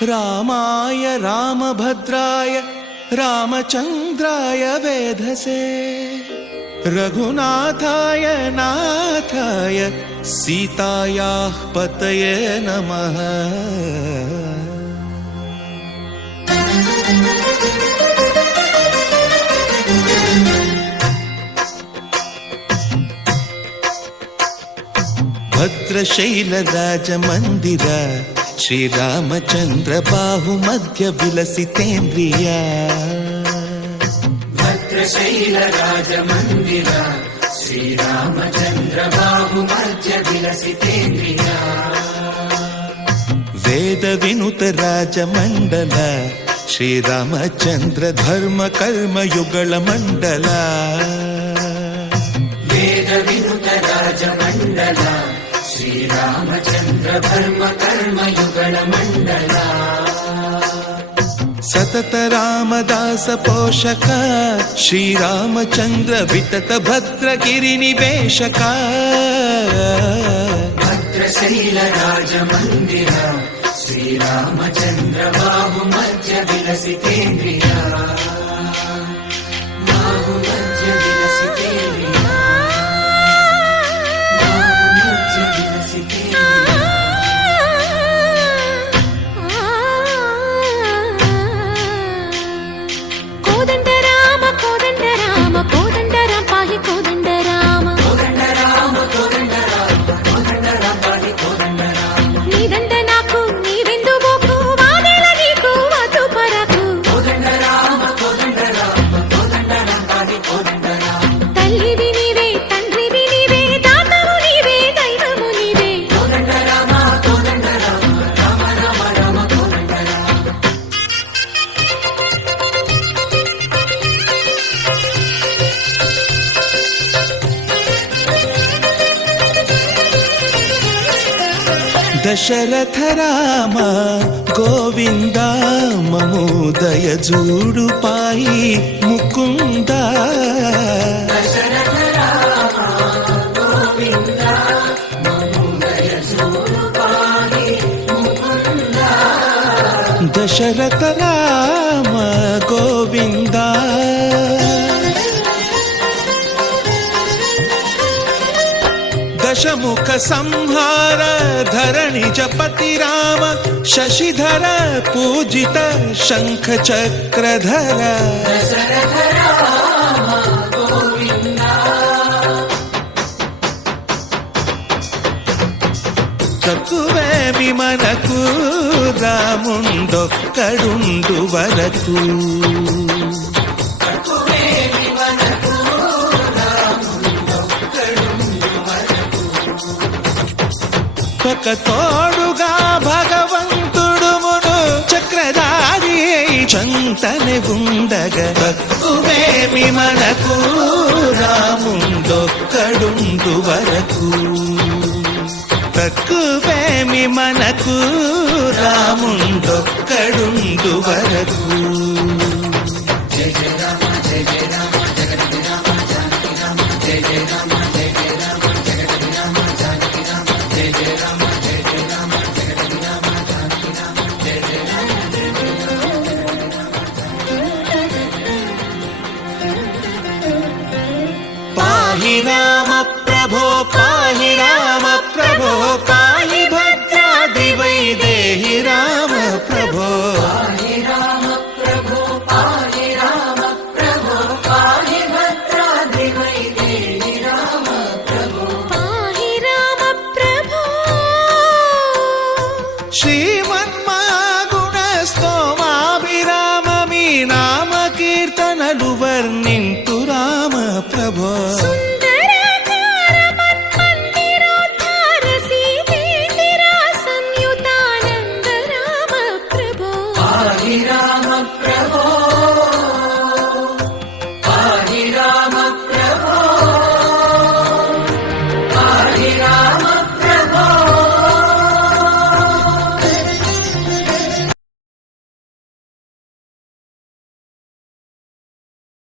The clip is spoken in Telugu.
रामाय रामभद्राय रामचन्द्राय वेधसे रघुनाथाय नाथाय सीतायाः पतये नमः। भद्रशैलराजमन्दिर श्रीरामचन्द्र बाहुमध्य विलसितेन्द्रिया। भद्रशैलराजमन्दिर श्रीरामचन्द्र बाहुमध्य विलसितेन्द्रिया। वेदविनुत राजमण्डल श्रीरामचन्द्र धर्म कर्म युगल मण्डल। वेदविनुत राजमण्डल श्रीरामचन्द्र धर्म कर्म युगल मण्डल। सतत रामदास पोषक श्रीरामचन्द्र वितत भद्र गिरिनिवेशक। भद्रशैलराजमन्दिर श्रीरामचन्द्र बाहुमध्य विलसितेन्द्रिया। बाहुमध्य विलसितेन्द्रिया। बाहुमध्य विलसितेन्द्रिया। कोदंड राम पाहि कोदंड राम। कोदंड राम पाहि कोदंड राम। नी దండ నాకు నీవెందు బోకు వాదేల నీకు వద్దు పరకు। కోదండ రామ పాడి కోదండ రామ। తల్లివి నీవే తండ్రివి నీవే దాతవు నీవే దైవము నీవే। కోదండ రామ రామ రామ రామ కోదండ రామ। दशरथ राम गोविंद ममो दय जूडु पाई मुकुंद। दशरथ राम गोविंद ममो दय जूडु पाई मुकुंद। दशरथ राम गोविंद दशमुख संहार धरणि जपति राम शशिधर पूजित शंख चक्रधर। दशरथ राम गोविंद తక్కువేమి మనకు రాముండొక్కడుండు వరకు। ఒక తోడుగా భగవంతుడు మును చక్రధారి చంతనే ఉండగా తక్కువేమి మనకు రాముండొక్కడుండు వరకు। తక్కువేమి మనకు రాముండొక్కడుండు వరకు। జయ జయ రామ జయ జయ రామ జగతి రామ జానకి రామ జయ జయ రామ జయ జయ రామ జగతి రామ జానకి రామ జయ జయ రామ జయ జయ రామ జగతి రామ జానకి రామ జయ జయ రామ జయ జయ రామ। పాహి రామ ప్రభో పాహి రామ ప్రభో పాహి భద్రాది వైదేహి రామ ప్రభో। పాహి రామ ప్రభో పాహి రామ ప్రభో పాహి భద్రాద్రి వైదేహి రామ ప్రభో। పాహి రామ ప్రభో। శ్రీమన్మాగుణ స్తోమాభిరామ మీ నామ కీర్తనలు వర్ణింతు రామ ప్రభో।